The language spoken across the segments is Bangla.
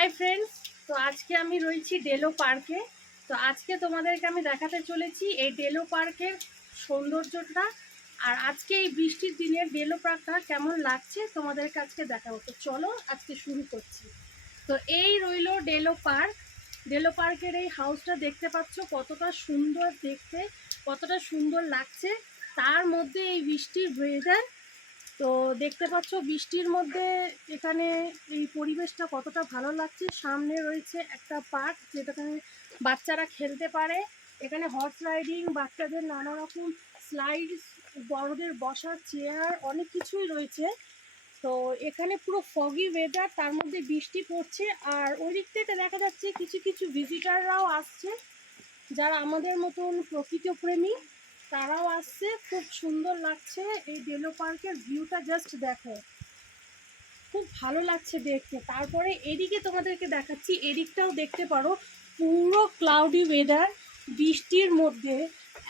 হাই ফ্রেন্ডস, তো আজকে আমি রয়েছি ডেলো পার্কে। তো আজকে তোমাদেরকে আমি দেখাতে চলেছি এই ডেলো পার্কের সৌন্দর্যটা। আর আজকে এই বৃষ্টির দিনে ডেলো পার্কটা কেমন লাগছে তোমাদেরকে আজকে দেখাবো। তো চলো আজকে শুরু করছি। তো এই রইল ডেলো পার্ক। ডেলো পার্কের এই হাউসটা দেখতে পাচ্ছ কতটা সুন্দর দেখতে, কতটা সুন্দর লাগছে। তার মধ্যে এই বৃষ্টির ওয়েদার, তো দেখতে পাচ্ছ বৃষ্টির মধ্যে এখানে এই পরিবেশটা কতটা ভালো লাগছে। সামনে রয়েছে একটা পার্ক যেখানে বাচ্চারা খেলতে পারে। এখানে হর্স রাইডিং, বাচ্চাদের নানা রকম স্লাইডস, বড়দের বসার চেয়ার, অনেক কিছুই রয়েছে। তো এখানে পুরো ফগি ওয়েদার, তার মধ্যে বৃষ্টি পড়ছে। আর ওই দিক থেকে দেখা যাচ্ছে কিছু কিছু ভিজিটাররাও আসছে, যারা আমাদের মতন প্রকৃতি প্রেমী, তারাও আসছে। খুব সুন্দর লাগছে এই ডেলো পার্কের ভিউটা, জাস্ট দেখো, খুব ভালো লাগছে দেখতে। তারপরে এদিকে তোমাদেরকে দেখাচ্ছি, এদিকটাও দেখতে পারো, পুরো ক্লাউডি ওয়েদার, বৃষ্টির মধ্যে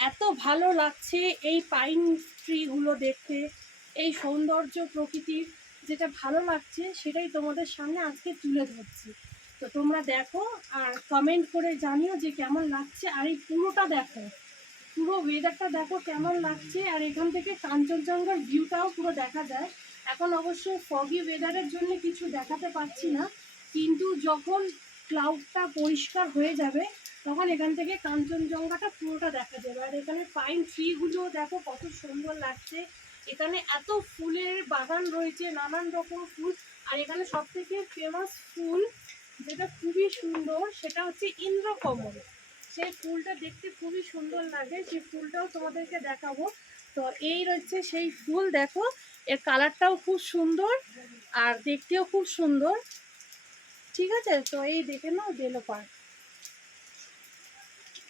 এত ভালো লাগছে এই পাইন ট্রিগুলো দেখতে। এই সৌন্দর্য প্রকৃতির যেটা ভালো লাগছে সেটাই তোমাদের সামনে আজকে তুলে ধরছি। তো তোমরা দেখো আর কমেন্ট করে জানিও যে কেমন লাগছে। আর এই পুরোটা দেখো, পুরো ওয়েদারটা দেখো কেমন লাগছে। আর এখান থেকে কাঞ্চনজঙ্ঘার ভিউটাও পুরো দেখা যায়। এখন অবশ্য ফগি ওয়েদারের জন্য কিছু দেখাতে পাচ্ছি না, কিন্তু যখন ক্লাউডটা পরিষ্কার হয়ে যাবে তখন এখান থেকে কাঞ্চনজঙ্ঘাটা পুরোটা দেখা যাবে। আর এখানে পাইন ট্রিগুলো দেখো কত সুন্দর লাগছে। এখানে এত ফুলের বাগান রয়েছে, নানান রকম ফুল। আর এখানে সব থেকে ফেমাস ফুল যেটা খুবই সুন্দর সেটা হচ্ছে ইন্দ্রকমল। সেই ফুলটা দেখতে খুবই সুন্দর লাগে, সেই ফুলটাও তোমাদেরকে দেখাবো। তো এই রয়েছে সেই ফুল, দেখো এর কালারটাও খুব সুন্দর আর দেখতেও খুব সুন্দর। ঠিক আছে, তো এই দেখে নাও ডেলো পার্ক।